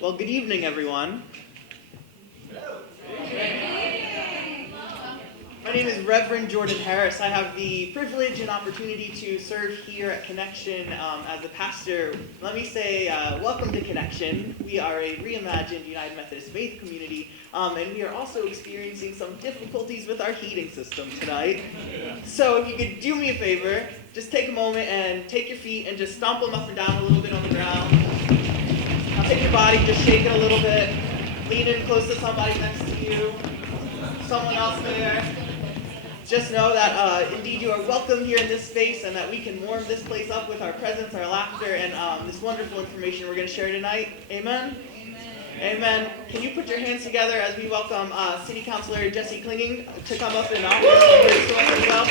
Well, good evening, everyone. My name is Reverend Jordan Harris. I have the privilege and opportunity to serve here at Connection as the pastor. Let me say, welcome to Connection. We are a reimagined United Methodist faith community, and we are also experiencing some difficulties with our heating system tonight. So if you could do me a favor, just take a moment and take your feet and just stomp them up and down a little bit on the ground. Now take your body, just shake it a little bit. Lean in close to somebody next to you, someone else there. Just know that indeed you are welcome here in this space and that we can warm this place up with our presence, our laughter, and this wonderful information we're going to share tonight. Amen? Amen. Amen. Can you put your hands together as we welcome City Councilor Jesse Klinging to come up and offer some words to us as well?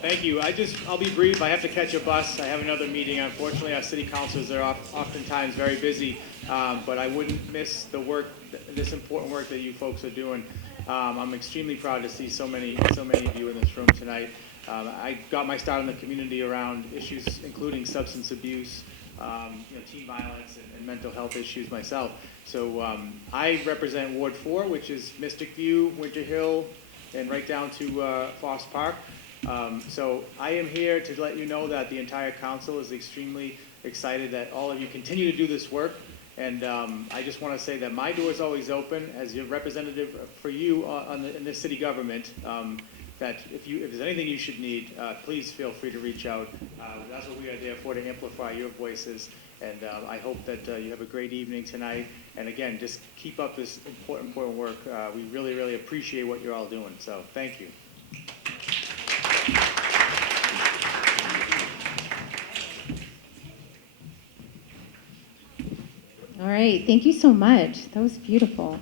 Thank you. I'll be brief. I have to catch a bus. I have another meeting. Unfortunately, our city councilors are oftentimes very busy, but I wouldn't miss the work, this important work that you folks are doing. I'm extremely proud to see so many of you in this room tonight. I got my start in the community around issues including substance abuse, teen violence, and mental health issues myself. So I represent Ward 4, which is Mystic View, Winter Hill, and right down to Foss Park. So I am here to let you know that the entire council is extremely excited that all of you continue to do this work. And I just want to say that my door is always open as your representative for you in the city government. That if there's anything you should need, please feel free to reach out. That's what we are there for, to amplify your voices. And I hope that you have a great evening tonight. And again, just keep up this important work. We really, really appreciate what you're all doing. So thank you. All right, thank you so much. That was beautiful.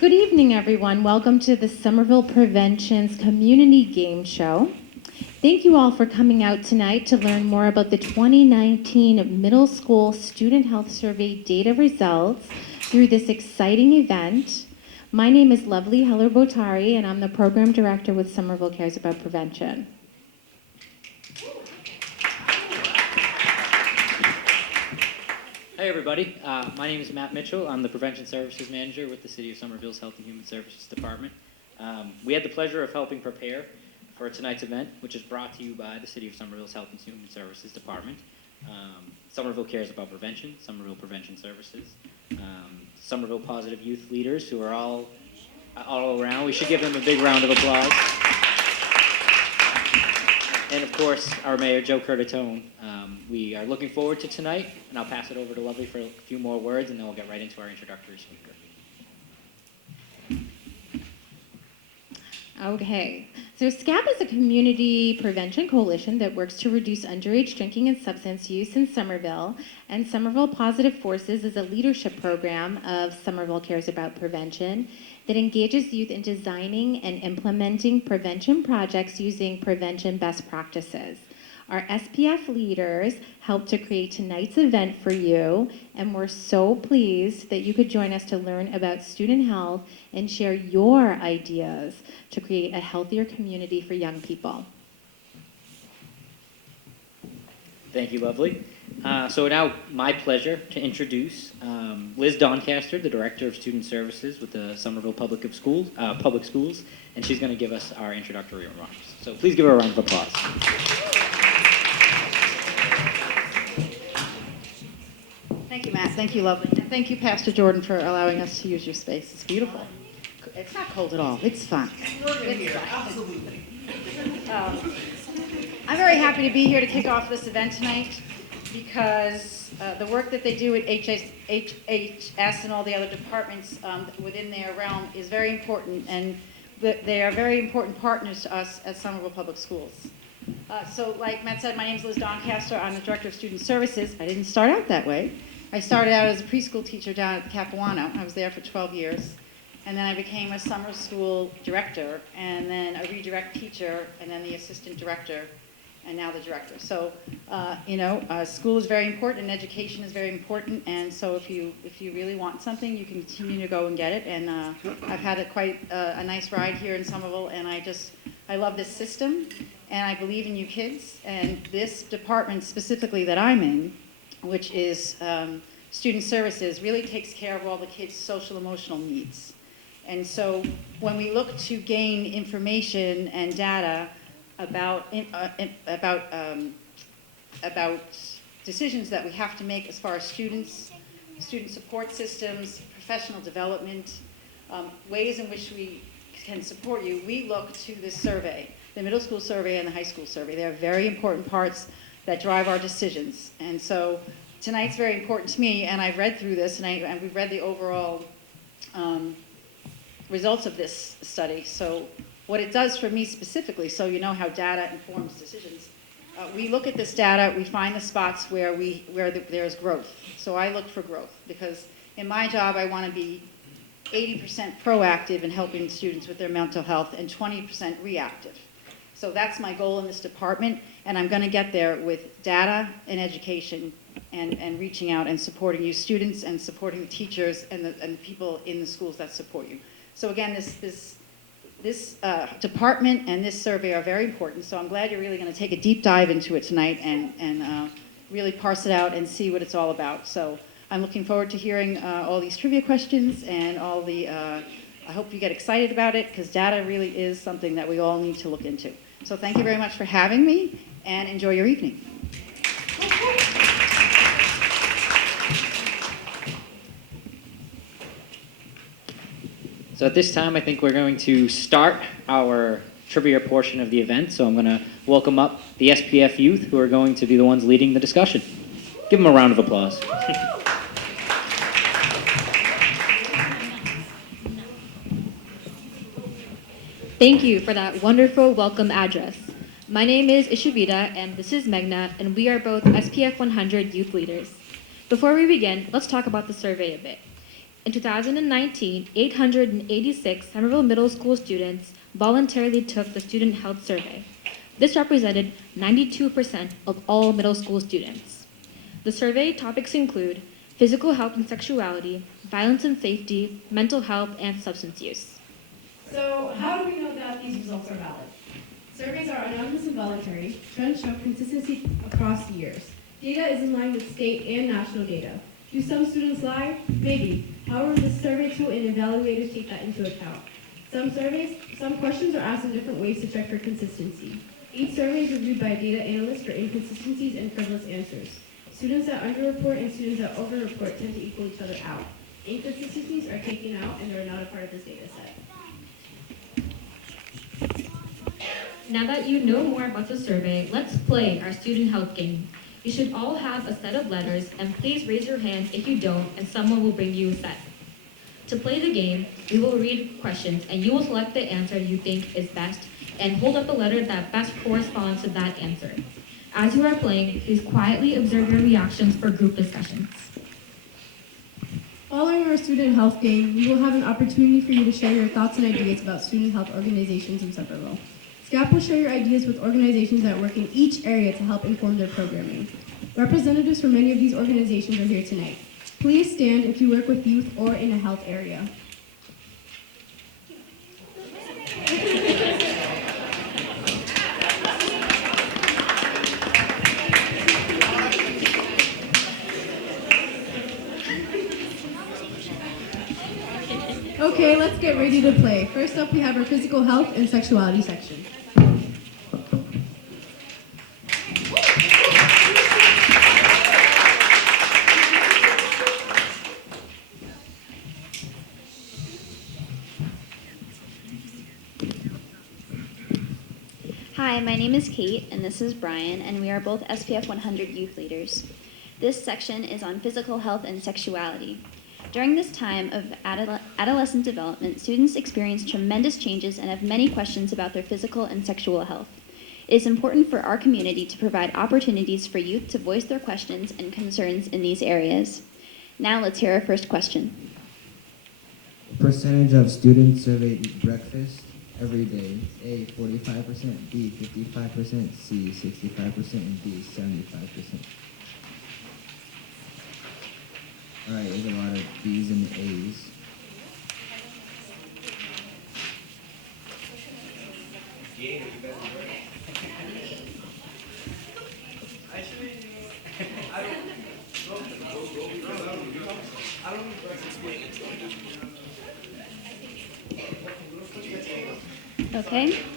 Good evening, everyone. Welcome to the Somerville Prevention's Community Game Show. Thank you all for coming out tonight to learn more about the 2019 Middle School Student Health Survey data results through this exciting event. My name is Lovely Heller-Botari, and I'm the Program Director with Somerville Cares About Prevention. Hey everybody, my name is Matt Mitchell. I'm the Prevention Services Manager with the City of Somerville's Health and Human Services Department. We had the pleasure of helping prepare for tonight's event, which is brought to you by the City of Somerville's Health and Human Services Department. Somerville Cares About Prevention, Somerville Prevention Services, Somerville Positive Youth Leaders, who are all around. We should give them a big round of applause. And of course, our Mayor, Joe Curtatone. We are looking forward to tonight, and I'll pass it over to Lovely for a few more words, and then we'll get right into our introductory speaker. Okay, so SCAP is a community prevention coalition that works to reduce underage drinking and substance use in Somerville, and Somerville Positive Forces is a leadership program of Somerville Cares About Prevention that engages youth in designing and implementing prevention projects using prevention best practices. Our SPF leaders helped to create tonight's event for you, and we're so pleased that you could join us to learn about student health and share your ideas to create a healthier community for young people. Thank you, Lovely. So now, my pleasure to introduce Liz Doncaster, the Director of Student Services with the Somerville Public Schools, and she's going to give us our introductory remarks. So please give her a round of applause. Thank you, Matt. Thank you, Lovely. And thank you, Pastor Jordan, for allowing us to use your space. It's beautiful. It's not cold at all. It's fun. Absolutely. I'm very happy to be here to kick off this event tonight because the work that they do at HHS and all the other departments within their realm is very important, and they are very important partners to us at Somerville Public Schools. So like Matt said, my name is Liz Doncaster. I'm the Director of Student Services. I didn't start out that way. I started out as a preschool teacher down at the Capuano. I was there for 12 years. And then I became a summer school director, and then a redirect teacher, and then the assistant director, and now the director. So, school is very important, and education is very important. And so if you really want something, you can continue to go and get it. And I've had quite a nice ride here in Somerville, and I just I love this system, and I believe in you kids. And this department specifically that I'm in, which is student services, really takes care of all the kids' social emotional needs. And so when we look to gain information and data about decisions that we have to make as far as students, student support systems, professional development, ways in which we can support you, we look to this survey, the middle school survey and the high school survey. They're very important parts that drive our decisions. And so tonight's very important to me, and I've read through this, and we've read the overall results of this study. So what it does for me specifically, so you know how data informs decisions, we look at this data, we find the spots where there's growth. So I look for growth, because in my job I want to be 80% proactive in helping students with their mental health and 20% reactive. So that's my goal in this department, and I'm going to get there with data and education and reaching out and supporting you students and supporting the teachers and the people in the schools that support you. So again, this department and this survey are very important, so I'm glad you're really going to take a deep dive into it tonight and really parse it out and see what it's all about. So I'm looking forward to hearing all these trivia questions and all the, I hope you get excited about it, because data really is something that we all need to look into. So thank you very much for having me, and enjoy your evening. So at this time, I think we're going to start our trivia portion of the event. So I'm going to welcome up the SPF youth, who are going to be the ones leading the discussion. Give them a round of applause. Thank you for that wonderful welcome address. My name is Ishavita, and this is Meghna, and we are both SPF 100 youth leaders. Before we begin, let's talk about the survey a bit. In 2019, 886 Somerville Middle School students voluntarily took the Student Health Survey. This represented 92% of all middle school students. The survey topics include physical health and sexuality, violence and safety, mental health, and substance use. So how do we know that these results are valid? Surveys are anonymous and voluntary. Trends show consistency across years. Data is in line with state and national data. Do some students lie? Maybe. However, the survey tool and evaluators take that into account. Some questions are asked in different ways to check for consistency. Each survey is reviewed by a data analyst for inconsistencies and frivolous answers. Students that underreport and students that overreport tend to equal each other out. Inconsistencies are taken out and are not a part of this data set. Now that you know more about the survey, let's play our student health game. You should all have a set of letters, and please raise your hand if you don't, and someone will bring you a set. To play the game, we will read questions, and you will select the answer you think is best, and hold up the letter that best corresponds to that answer. As you are playing, please quietly observe your reactions for group discussions. Following our student health game, we will have an opportunity for you to share your thoughts and ideas about student health organizations in Somerville. SCAP will share your ideas with organizations that work in each area to help inform their programming. Representatives from many of these organizations are here tonight. Please stand if you work with youth or in a health area. Okay, let's get ready to play. First up, we have our physical health and sexuality section. Hi, my name is Kate, and this is Brian, and we are both SPF 100 youth leaders. This section is on physical health and sexuality. During this time of adolescent development, students experience tremendous changes and have many questions about their physical and sexual health. It is important for our community to provide opportunities for youth to voice their questions and concerns in these areas. Now let's hear our first question. Percentage of students surveyed eat breakfast every day. A, 45%, B, 55%, C, 65%, and D, 75%. All right, there's a lot of B's and A's. Okay,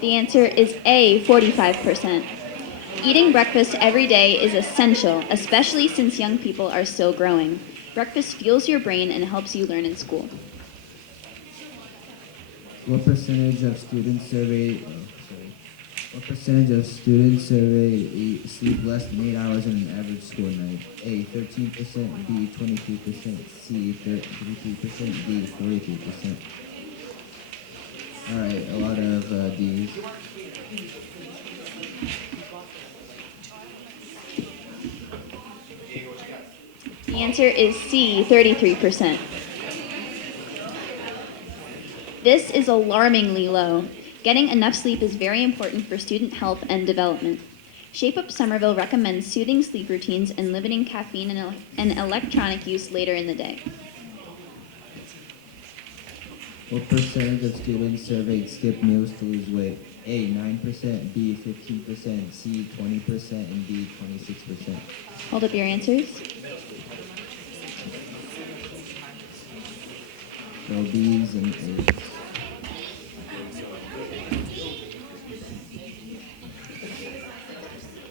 the answer is A, 45%. Eating breakfast every day is essential, especially since young people are still growing. Breakfast fuels your brain and helps you learn in school. What percentage of students surveyed? What percentage of students surveyed sleep less than 8 hours in an average school night? A, 13%, B, 23%, C, 33%, D, 43%. All right, a lot of D's. The answer is C, 33%. This is alarmingly low. Getting enough sleep is very important for student health and development. Shape Up Somerville recommends soothing sleep routines and limiting caffeine and electronic use later in the day. What percentage of students surveyed skip meals to lose weight? A, 9%, B, 15%, C, 20%, and D, 26%. Hold up your answers. So B's and A's.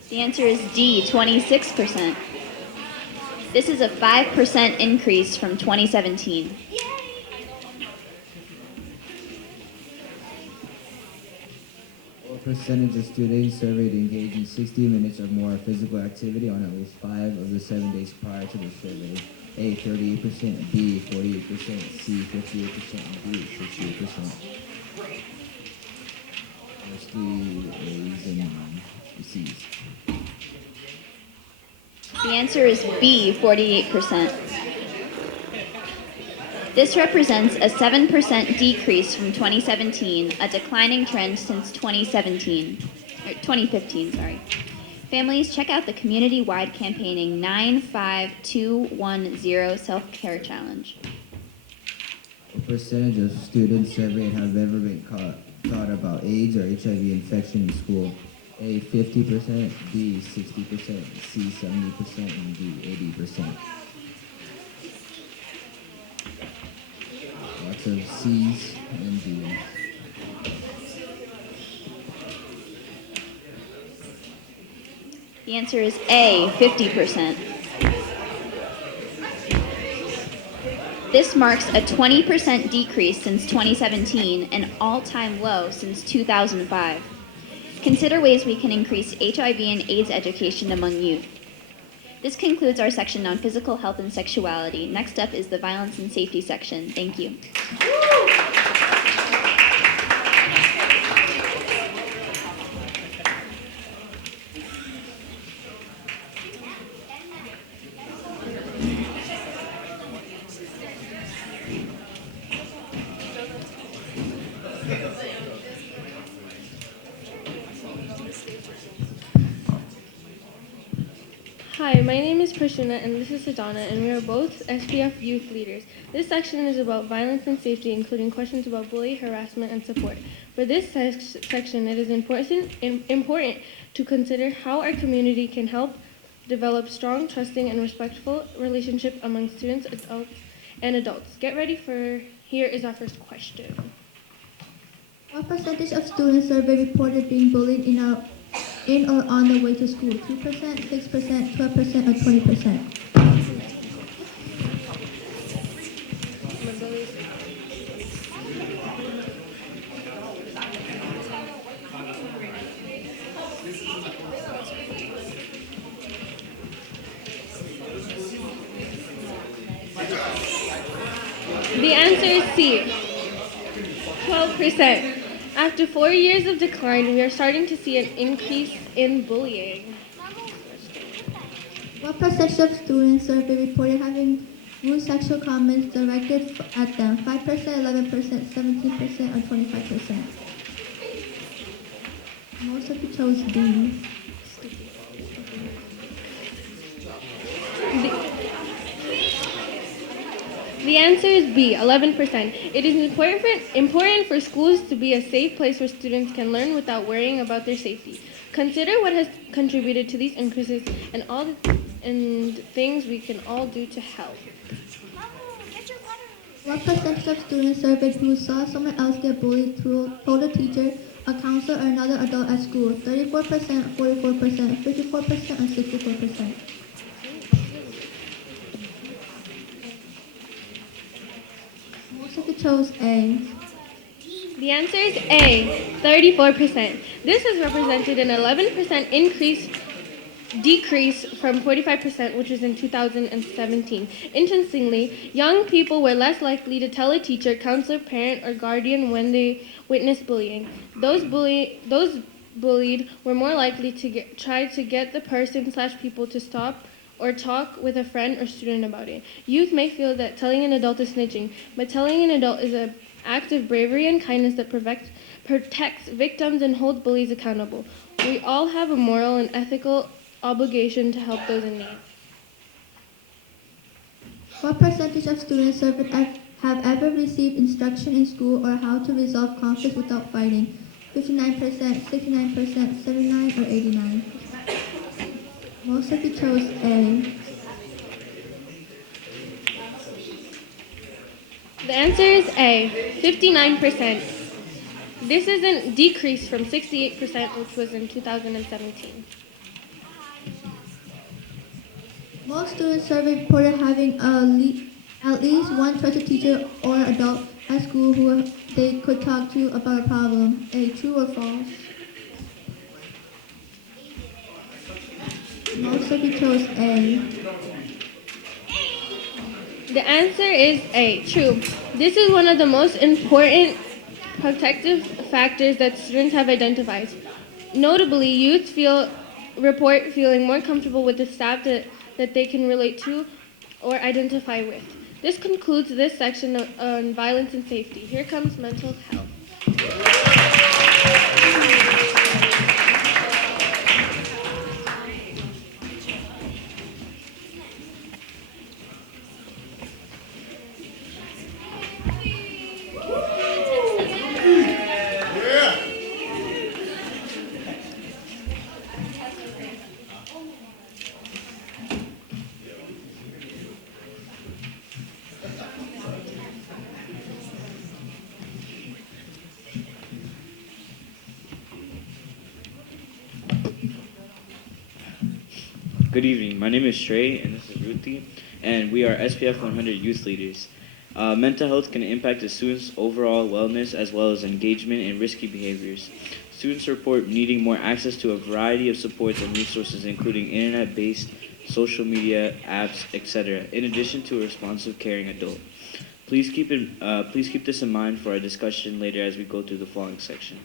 The answer is D, 26%. This is a 5% increase from 2017. What percentage of students surveyed engage in 60 minutes or more of physical activity on at least 5 of the 7 days prior to the survey? A, 38%, B, 48%, C, 58%, and D, 68%. Mostly A's and C's. The answer is B, 48%. This represents a 7% decrease from 2017, a declining trend since 2015. Families, check out the community-wide campaigning 95210 Self-Care Challenge. What percentage of students surveyed have ever been taught about AIDS or HIV infection in school? A, 50%, B, 60%, C, 70%, and D, 80%. Lots of C's and D's. The answer is A, 50%. This marks a 20% decrease since 2017, an all-time low since 2005. Consider ways we can increase HIV and AIDS education among youth. This concludes our section on physical health and sexuality. Next up is the violence and safety section. Thank you. Hi, my name is Prashuna and this is Sadana, and we are both SPF youth leaders. This section is about violence and safety, including questions about bullying, harassment, and support. For this section, it is important to consider how our community can help develop strong, trusting, and respectful relationship among students, adults. Get ready for, here is our first question. What percentage of students surveyed reported being bullied in or on the way to school? 2%, 6%, 12%, or 20%? The answer is C, 12%. After 4 years of decline, we are starting to see an increase in bullying. What percentage of students surveyed reported having rude sexual comments directed at them? 5%, 11%, 17%, or 25%? Most of you chose D. The answer is B, 11%. It is important for schools to be a safe place where students can learn without worrying about their safety. Consider what has contributed to these increases and things we can all do to help. What percentage of students surveyed who saw someone else get bullied told a teacher, a counselor, or another adult at school? 34%, 44%, 54%, and 64%. Most of you chose A. The answer is A, 34%. This has represented an 11% decrease from 45%, which was in 2017. Interestingly, young people were less likely to tell a teacher, counselor, parent, or guardian when they witnessed bullying. Those bullied were more likely to try to get the person/people to stop or talk with a friend or student about it. Youth may feel that telling an adult is snitching, but telling an adult is an act of bravery and kindness that protects victims and holds bullies accountable. We all have a moral and ethical obligation to help those in need. What percentage of students surveyed have ever received instruction in school or how to resolve conflicts without fighting? 59%, 69%, 79, or 89? Most of you chose A. The answer is A, 59%. This is a decrease from 68%, which was in 2017. Most students surveyed reported having at least one trusted teacher or adult at school who they could talk to about a problem. A, true or false? Most of you chose A. The answer is A, true. This is one of the most important protective factors that students have identified. Notably, youth report feeling more comfortable with the staff that they can relate to or identify with. This concludes this section on violence and safety. Here comes mental health. Good evening. My name is Shrey, and this is Ruthie, and we are SPF 100 youth leaders. Mental health can impact a student's overall wellness as well as engagement in risky behaviors. Students report needing more access to a variety of supports and resources, including internet-based social media, apps, etc., in addition to a responsive, caring adult. Please keep this in mind for our discussion later as we go through the following section.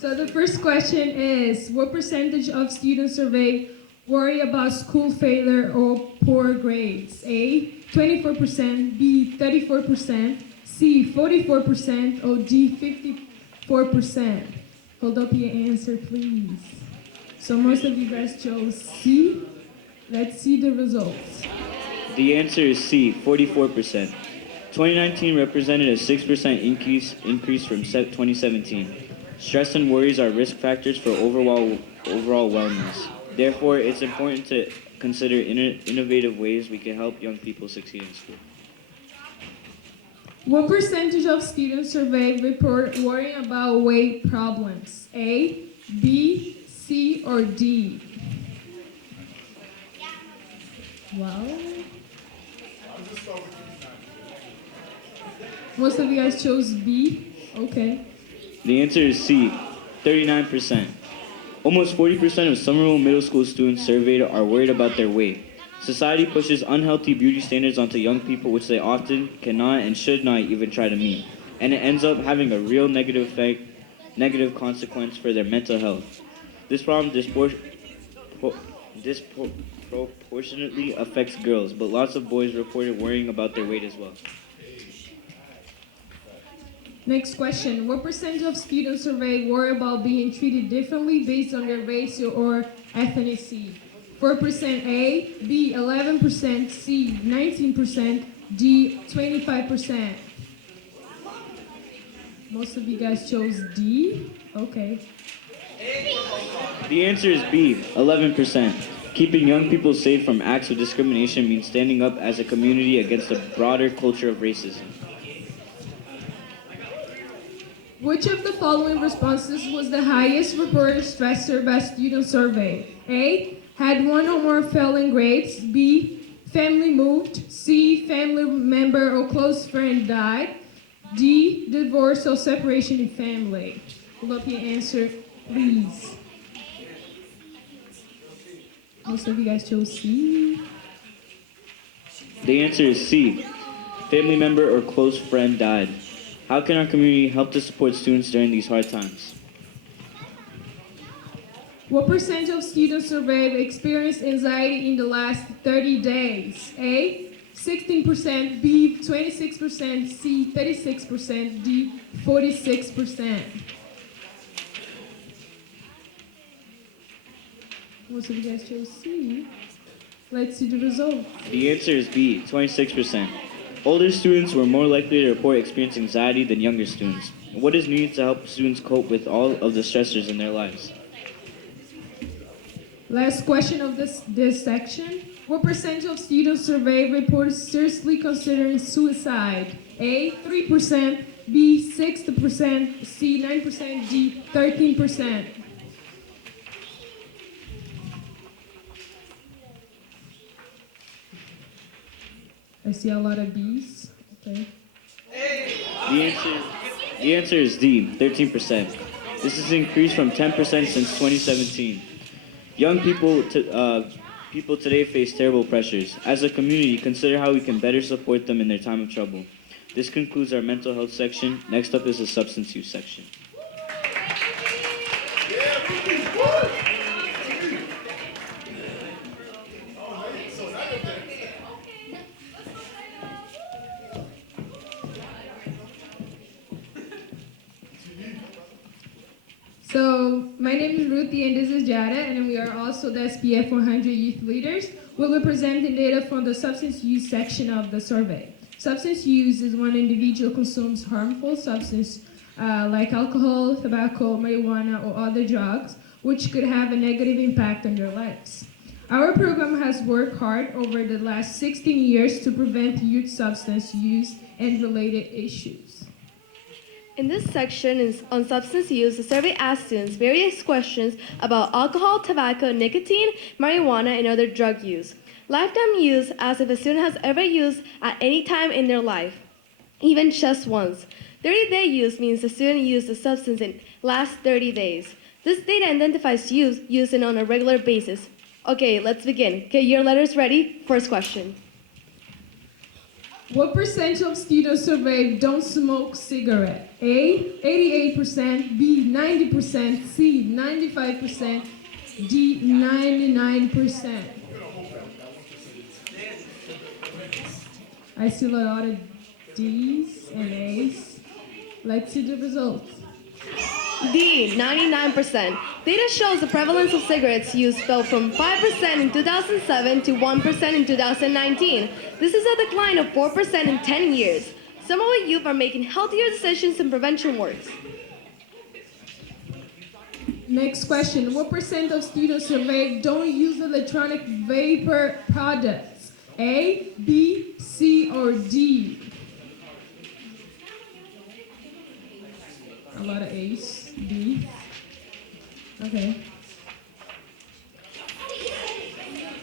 So the first question is, what percentage of students surveyed worry about school failure or poor grades? A, 24%, B, 34%, C, 44%, or D, 54%? Hold up your answer, please. So most of you guys chose C. Let's see the results. The answer is C, 44%. 2019 represented a 6% increase from 2017. Stress and worries are risk factors for overall wellness. Therefore, it's important to consider innovative ways we can help young people succeed in school. What percentage of students surveyed report worrying about weight problems? A, B, C, or D? Well, most of you guys chose B. Okay. The answer is C, 39%. Almost 40% of Somerville Middle School students surveyed are worried about their weight. Society pushes unhealthy beauty standards onto young people, which they often cannot and should not even try to meet. And it ends up having a real negative consequence for their mental health. This problem disproportionately affects girls, but lots of boys reported worrying about their weight as well. Next question. What percentage of students surveyed worry about being treated differently based on their race or ethnicity? 4% A, B 11%, C 19%, D 25%. Most of you guys chose D. Okay. The answer is B, 11%. Keeping young people safe from acts of discrimination means standing up as a community against a broader culture of racism. Which of the following responses was the highest reported stressor by student survey? A, had one or more failing grades. B, family moved. C, family member or close friend died. D, divorce or separation in family. Pull up your answer, please. Most of you guys chose C. The answer is C, family member or close friend died. How can our community help to support students during these hard times? What percentage of students surveyed experienced anxiety in the last 30 days? A, 16%, B, 26%, C, 36%, D, 46%. Most of you guys chose C. Let's see the result. The answer is B, 26%. Older students were more likely to report experiencing anxiety than younger students. What is needed to help students cope with all of the stressors in their lives? Last question of this section. What percentage of students surveyed reported seriously considering suicide? A, 3%, B, 6%, C, 9%, D, 13%. I see a lot of B's. Okay. The answer is D, 13%. This has increased from 10% since 2017. Young people today face terrible pressures. As a community, consider how we can better support them in their time of trouble. This concludes our mental health section. Next up is the substance use section. So, my name is Ruthie and this is Jada, and we are also the SPF 100 youth leaders. We'll be presenting data from the substance use section of the survey. Substance use is when an individual consumes harmful substance like alcohol, tobacco, marijuana, or other drugs, which could have a negative impact on their lives. Our program has worked hard over the last 16 years to prevent youth substance use and related issues. In this section on substance use, the survey asked students various questions about alcohol, tobacco, nicotine, marijuana, and other drug use. Lifetime use asks if a student has ever used at any time in their life, even just once. 30-day use means the student used the substance in last 30 days. This data identifies use used on a regular basis. Okay, let's begin. Get your letters ready. First question. What percentage of students surveyed don't smoke cigarette? A, 88%, B, 90%, C, 95%, D, 99%. I see a lot of D's and A's. Let's see the results. D, 99%. Data shows the prevalence of cigarettes use fell from 5% in 2007 to 1% in 2019. This is a decline of 4% in 10 years. Some of the youth are making healthier decisions in prevention works. Next question. What percent of students surveyed don't use electronic vapor products? A, B, C, or D? A lot of A's, B's. Okay.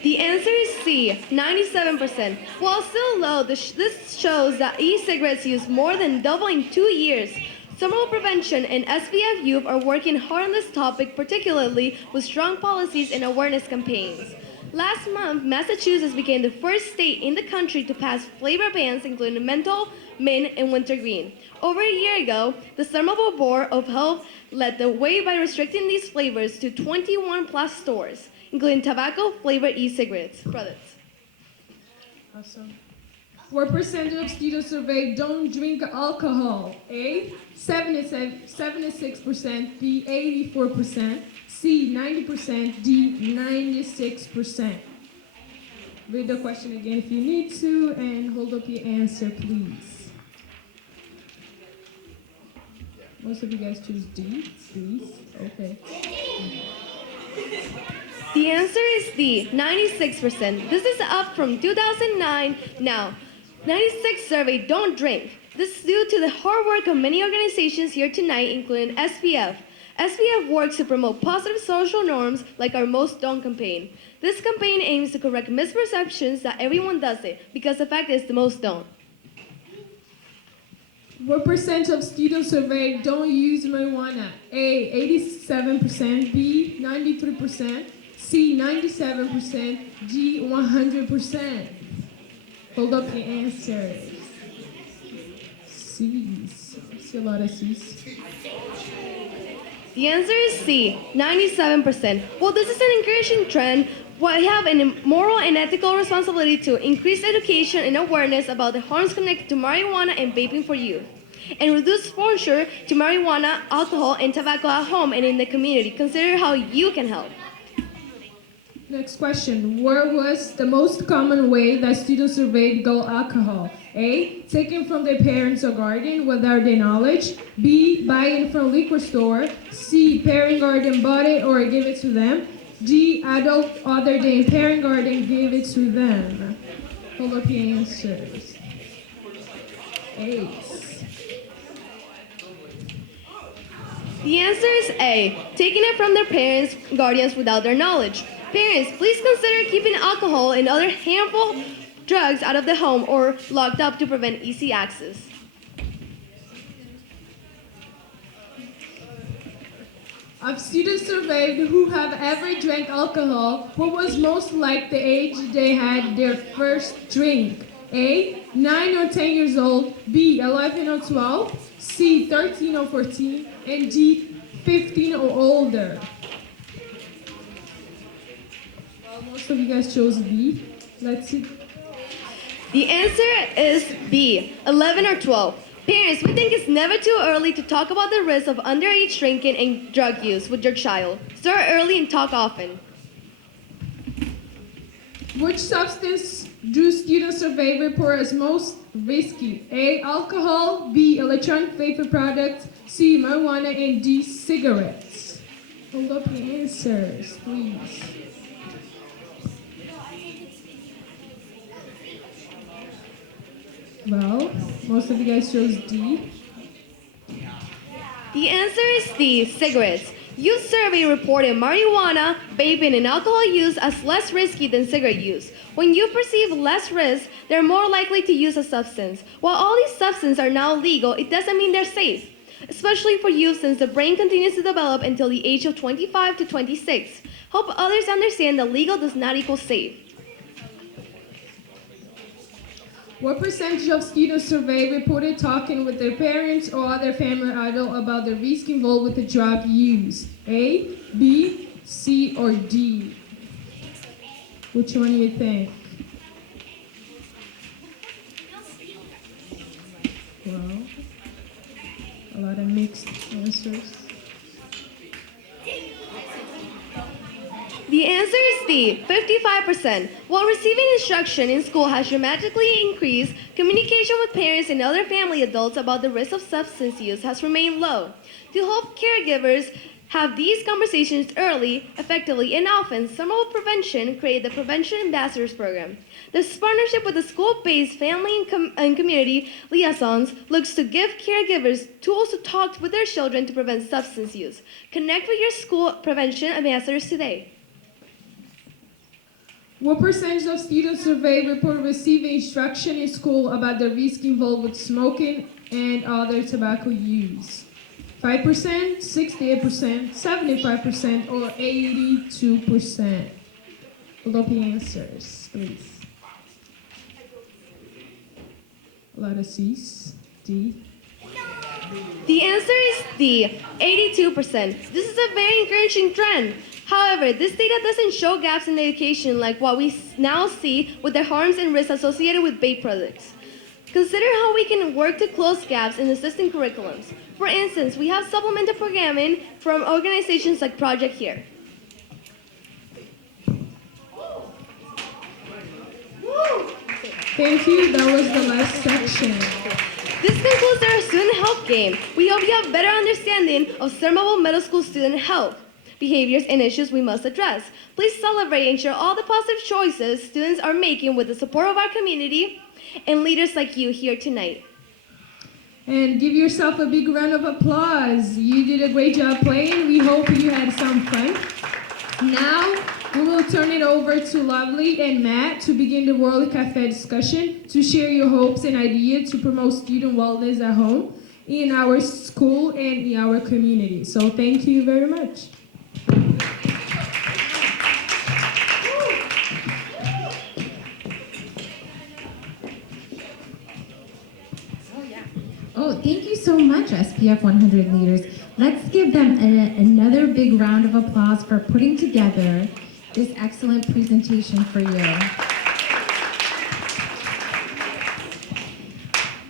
The answer is C, 97%. While still low, this shows that e-cigarettes use more than double in 2 years. Somerville Prevention and SPF Youth are working hard on this topic, particularly with strong policies and awareness campaigns. Last month, Massachusetts became the first state in the country to pass flavor bans, including menthol, mint, and wintergreen. Over a year ago, the Somerville Board of Health led the way by restricting these flavors to 21 plus stores, including tobacco-flavored e-cigarettes products. Awesome. What percentage of students surveyed don't drink alcohol? A, 76%, B, 84%, C, 90%, D, 96%. Read the question again if you need to, and hold up your answer, please. Most of you guys choose D, please. Okay. The answer is D, 96%. This is up from 2009. Now, 96 survey don't drink. This is due to the hard work of many organizations here tonight, including SPF. SPF works to promote positive social norms like our Most Don't campaign. This campaign aims to correct misperceptions that everyone does it, because the fact is the most don't. What percent of students surveyed don't use marijuana? A, 87%, B, 93%, C, 97%, D, 100%. Hold up the answers. C's. I see a lot of C's. The answer is C, 97%. Well, this is an encouraging trend. We have a moral and ethical responsibility to increase education and awareness about the harms connected to marijuana and vaping for youth, and reduce exposure to marijuana, alcohol, and tobacco at home and in the community. Consider how you can help. Next question. What was the most common way that students surveyed go alcohol? A, taken from their parents or guardian without their knowledge. B, buying from liquor store. C, parent guardian bought it or gave it to them. D, adult other than parent guardian gave it to them. Hold up your answers. Ace. The answer is A, taking it from their parents, guardians without their knowledge. Parents, please consider keeping alcohol and other harmful drugs out of the home or locked up to prevent easy access. Of students surveyed who have ever drank alcohol, what was most like the age they had their first drink? A, 9 or 10 years old, B, 11 or 12, C, 13 or 14, and D, 15 or older. Well, most of you guys chose B. Let's see. The answer is B, 11 or 12. Parents, we think it's never too early to talk about the risks of underage drinking and drug use with your child. Start early and talk often. Which substance do students survey report as most risky? A, alcohol, B, electronic vapor products, C, marijuana, and D, cigarettes. Hold up your answers, please. Well, most of you guys chose D. The answer is D, cigarettes. Youth survey reported marijuana, vaping, and alcohol use as less risky than cigarette use. When you perceive less risk, they're more likely to use a substance. While all these substances are now legal, it doesn't mean they're safe, especially for youth since the brain continues to develop until the age of 25 to 26. Help others understand that legal does not equal safe. What percentage of students surveyed reported talking with their parents or other family adult about the risk involved with the drug use? A, B, C, or D? Which one do you think? Well, a lot of mixed answers. The answer is D, 55%. While receiving instruction in school has dramatically increased, communication with parents and other family adults about the risk of substance use has remained low. To help caregivers have these conversations early, effectively, and often, Somerville Prevention created the Prevention Ambassadors Program. This partnership with the school-based family and community liaisons looks to give caregivers tools to talk with their children to prevent substance use. Connect with your school prevention ambassadors today. What percentage of students surveyed report receiving instruction in school about the risk involved with smoking and other tobacco use? 5%, 68%, 75%, or 82%? Hold up your answers, please. A lot of C's. D. The answer is D, 82%. This is a very encouraging trend. However, this data doesn't show gaps in education like what we now see with the harms and risks associated with vape products. Consider how we can work to close gaps in existing curriculums. For instance, we have supplemental programming from organizations like Project Here. Thank you. That was the last section. This concludes our student health game. We hope you have better understanding of Somerville Middle School student health, behaviors, and issues we must address. Please celebrate and share all the positive choices students are making with the support of our community and leaders like you here tonight. And give yourself a big round of applause. You did a great job playing. We hope you had some fun. Now, we will turn it over to Lovely and Matt to begin the World Cafe discussion, to share your hopes and ideas to promote student wellness at home, in our school, and in our community. So thank you very much. Oh, thank you so much, SPF 100 leaders. Let's give them another big round of applause for putting together this excellent presentation for you.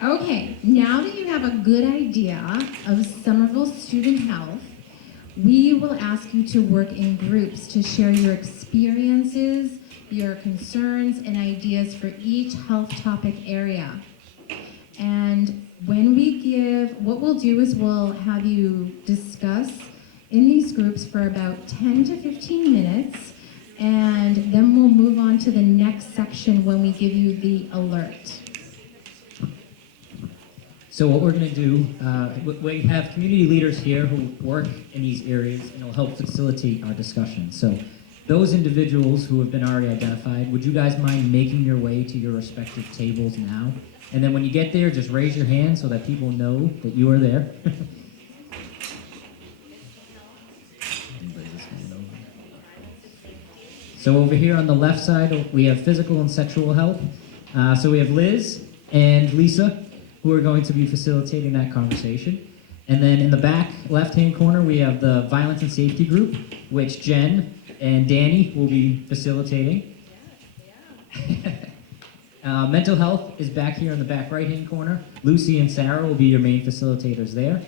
Okay, now that you have a good idea of Somerville student health, we will ask you to work in groups to share your experiences, your concerns, and ideas for each health topic area. And when we what we'll do is we'll have you discuss in these groups for about 10 to 15 minutes, and then we'll move on to the next section when we give you the alert. So what we're going to do, we have community leaders here who work in these areas and will help facilitate our discussion. So those individuals who have been already identified, would you guys mind making your way to your respective tables now? And then when you get there, just raise your hand so that people know that you are there. So over here on the left side, we have physical and sexual health. So we have Liz and Lisa, who are going to be facilitating that conversation. And then in the back left-hand corner, we have the violence and safety group, which Jen and Danny will be facilitating. Mental health is back here in the back right-hand corner. Lucy and Sarah will be your main facilitators there.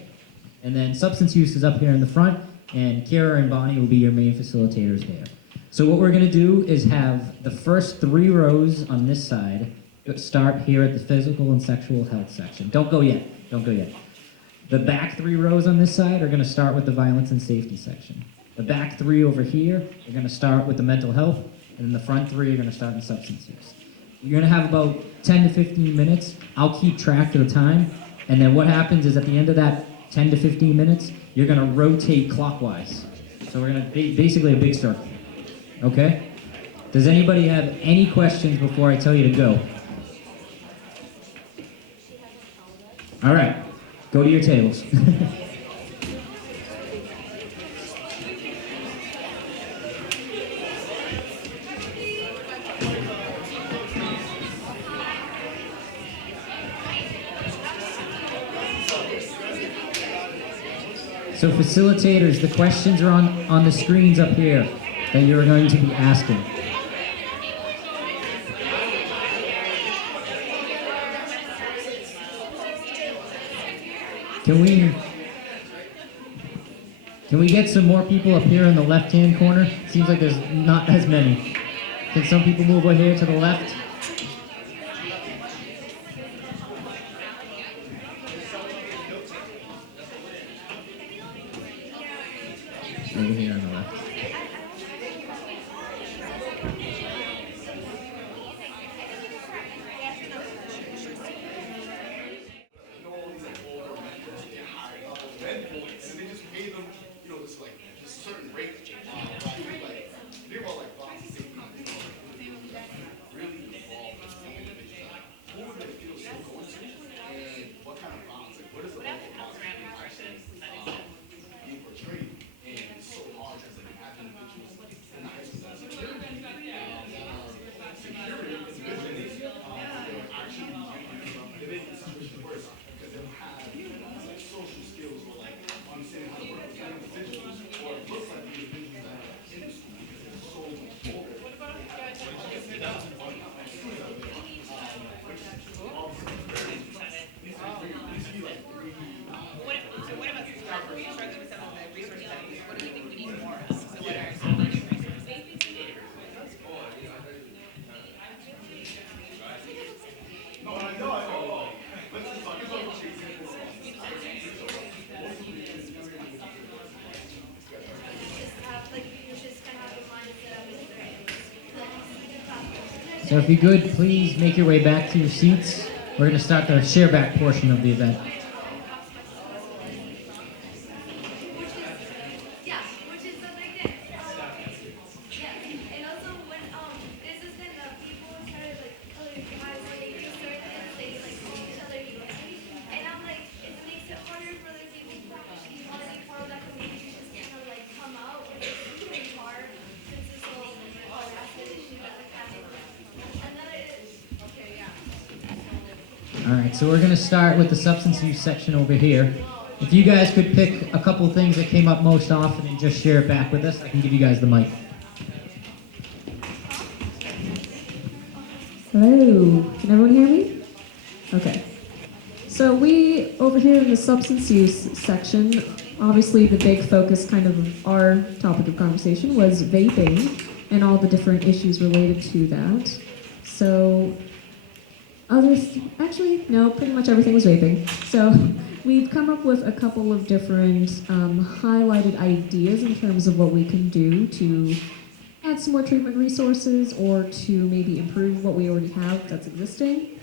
And then substance use is up here in the front, and Kira and Bonnie will be your main facilitators there. So what we're gonna do is have the first 3 rows on this side start here at the physical and sexual health section. Don't go yet, don't go yet. The back 3 rows on this side are gonna start with the violence and safety section. The back 3 over here are gonna start with the mental health, and then the front 3 are gonna start in substance use. You're gonna have about 10 to 15 minutes. I'll keep track of the time, and then what happens is at the end of that 10 to 15 minutes, you're gonna rotate clockwise. So we're gonna basically a big circle, okay? Does anybody have any questions before I tell you to go? All right, go to your tables. So facilitators, the questions are on the screens up here that you're going to be asking. Can we get some more people up here in the left-hand corner? Seems like there's not as many. Can some people move over here to the left? Over here on the left. So if you could, please make your way back to your seats. We're going to start the share back portion of the event. All right, so we're going to start with the substance use section over here. If you guys could pick a couple things that came up most often and just share it back with us, I can give you guys the mic. Hello, can everyone hear me? Okay. So we, over here in the substance use section, obviously the big focus kind of our topic of conversation was vaping and all the different issues related to that. So actually, no, pretty much everything was vaping. So we've come up with a couple of different highlighted ideas in terms of what we can do to add some more treatment resources or to maybe improve what we already have that's existing.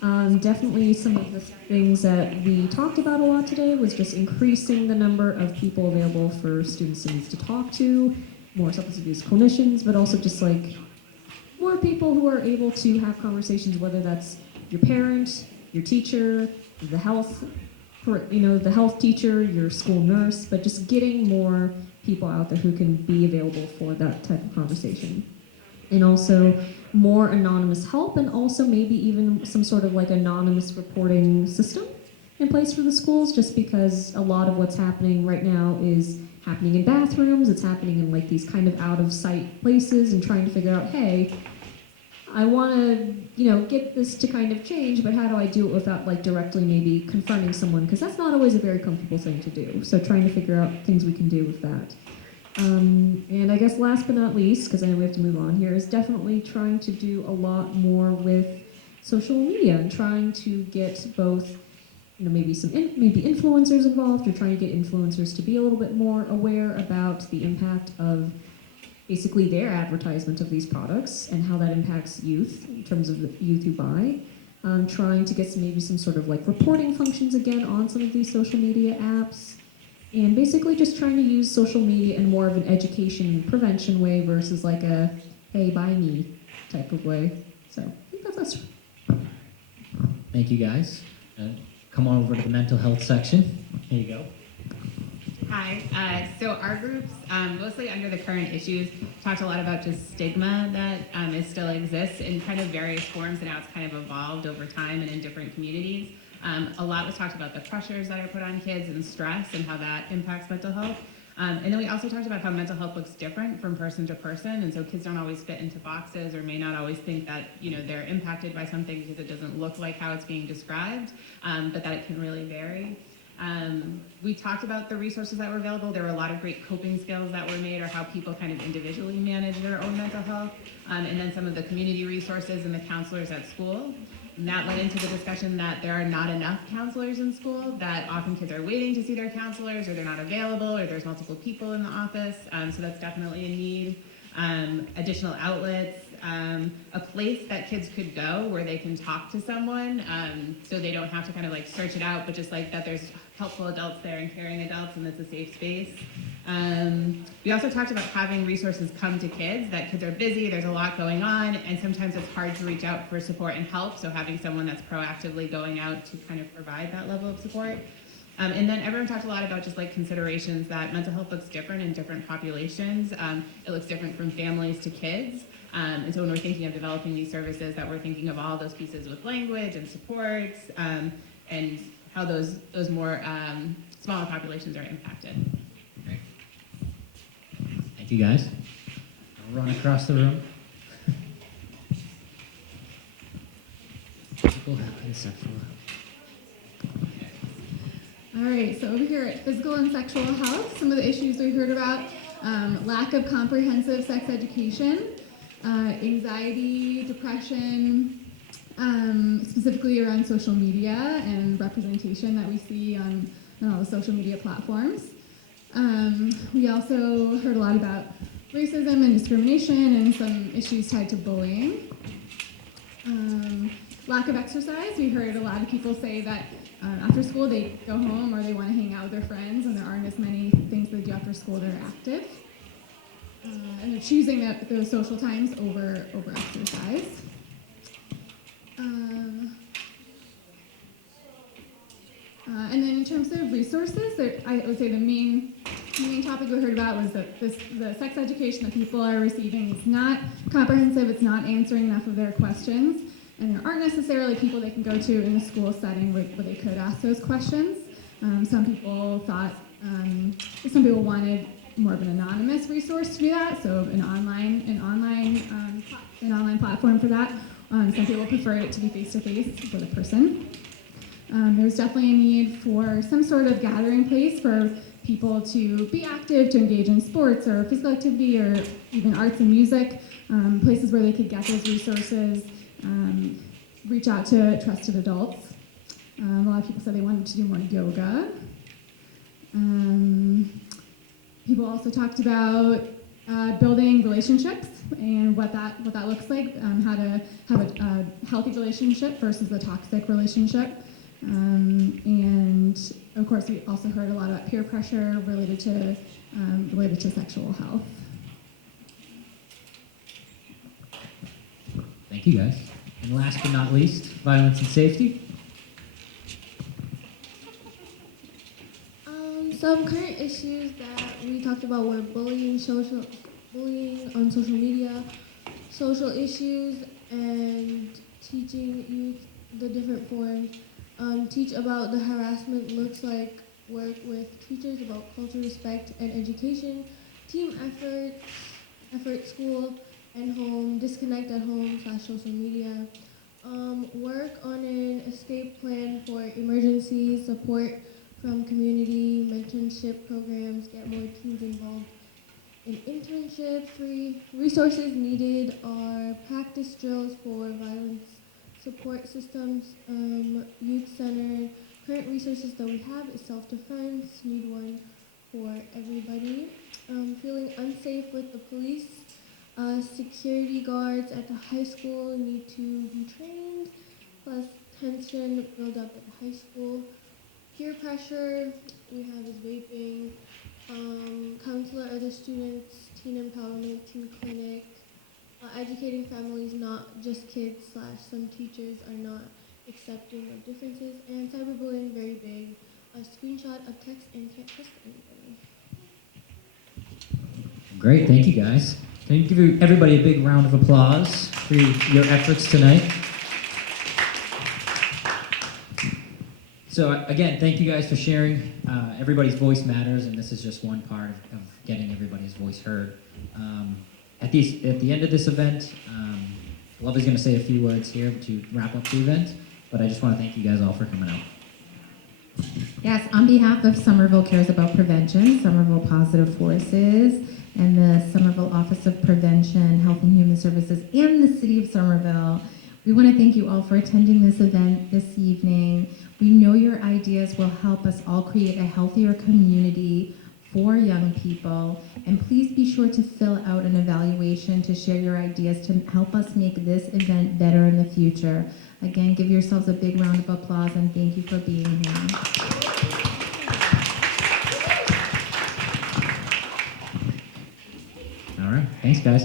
Definitely some of the things that we talked about a lot today was just increasing the number of people available for students and youth to talk to, more substance abuse clinicians, but also just like more people who are able to have conversations, whether that's your parent, your teacher, the health teacher, your school nurse, but just getting more people out there who can be available for that type of conversation. And also more anonymous help, and also maybe even some sort of like anonymous reporting system in place for the schools, just because a lot of what's happening right now is happening in bathrooms, it's happening in like these kind of out of sight places, and trying to figure out, hey, I want to, get this to kind of change, but how do I do it without like directly maybe confronting someone? Because that's not always a very comfortable thing to do. So trying to figure out things we can do with that. And I guess last but not least, because I know we have to move on here, is definitely trying to do a lot more with social media and trying to get both, maybe maybe influencers involved, or trying to get influencers to be a little bit more aware about the impact of basically their advertisement of these products and how that impacts youth in terms of the youth who buy. Trying to get maybe some sort of like reporting functions again on some of these social media apps. And basically just trying to use social media in more of an education and prevention way versus like a, hey, buy me type of way. So I think that's us. Thank you, guys. Come on over to the mental health section. Here you go. Hi. So our groups, mostly under the current issues, talked a lot about just stigma that still exists in kind of various forms and how it's kind of evolved over time and in different communities. A lot was talked about the pressures that are put on kids and stress and how that impacts mental health. And then we also talked about how mental health looks different from person to person, and so kids don't always fit into boxes or may not always think that they're impacted by something because it doesn't look like how it's being described, but that it can really vary. We talked about the resources that were available. There were a lot of great coping skills that were made, or how people kind of individually manage their own mental health, and then some of the community resources and the counselors at school. And that led into the discussion that there are not enough counselors in school, that often kids are waiting to see their counselors, or they're not available, or there's multiple people in the office, so that's definitely a need. Additional outlets, a place that kids could go where they can talk to someone, so they don't have to kind of like search it out, but just like that there's helpful adults there and caring adults, and it's a safe space. We also talked about having resources come to kids, that kids are busy, there's a lot going on, and sometimes it's hard to reach out for support and help, so having someone that's proactively going out to kind of provide that level of support. And then everyone talked a lot about just like considerations that mental health looks different in different populations. It looks different from families to kids. And so when we're thinking of developing these services, that we're thinking of all those pieces with language and supports, and how those more smaller populations are impacted. Great. Thank you, guys. I'll run across the room. Physical health and sexual health. All right, so over here at physical and sexual health, some of the issues we heard about, lack of comprehensive sex education, anxiety, depression, specifically around social media and representation that we see on all the social media platforms. We also heard a lot about racism and discrimination and some issues tied to bullying. Lack of exercise. We heard a lot of people say that after school they go home or they want to hang out with their friends and there aren't as many things they do after school that are active. And they're choosing those social times over exercise. And then in terms of resources, I would say the main topic we heard about was that the sex education that people are receiving is not comprehensive, it's not answering enough of their questions, and there aren't necessarily people they can go to in the school setting where they could ask those questions. Some people wanted more of an anonymous resource to do that, so an online platform for that. Some people preferred it to be face-to-face with a person. There's definitely a need for some sort of gathering place for people to be active, to engage in sports or physical activity or even arts and music, places where they could get those resources, reach out to trusted adults. A lot of people said they wanted to do more yoga. People also talked about building relationships and what that looks like, how to have a healthy relationship versus a toxic relationship. And of course, we also heard a lot about peer pressure related to sexual health. Thank you, guys. And last but not least, violence and safety. Some current issues that we talked about were bullying on social media, social issues, and teaching youth the different forms. Teach about the harassment looks like, work with teachers about culture, respect, and education, team effort, school and home, disconnect at home / social media, work on an escape plan for emergencies, support from community, mentorship programs, get more teens involved in internships. Resources needed are practice drills for violence support systems, youth center. Current resources that we have is self-defense, need one for everybody. Feeling unsafe with the police. Security guards at the high school need to be trained, plus tension build up at high school. Peer pressure, we have is vaping. Counselor other students, teen empowerment, teen clinic. Educating families, not just kids / some teachers are not accepting of differences, and cyberbullying very big. A screenshot of text and can't trust anybody. Great, thank you guys. Can you give everybody a big round of applause for your efforts tonight? So again, thank you guys for sharing. Everybody's voice matters, and this is just one part of getting everybody's voice heard. At the end of this event, Love is going to say a few words here to wrap up the event, but I just want to thank you guys all for coming out. Yes, on behalf of Somerville Cares About Prevention, Somerville Positive Forces, and the Somerville Office of Prevention, Health and Human Services, and the City of Somerville, we want to thank you all for attending this event this evening. We know your ideas will help us all create a healthier community for young people, and please be sure to fill out an evaluation to share your ideas to help us make this event better in the future. Again, give yourselves a big round of applause and thank you for being here. All right, thanks guys.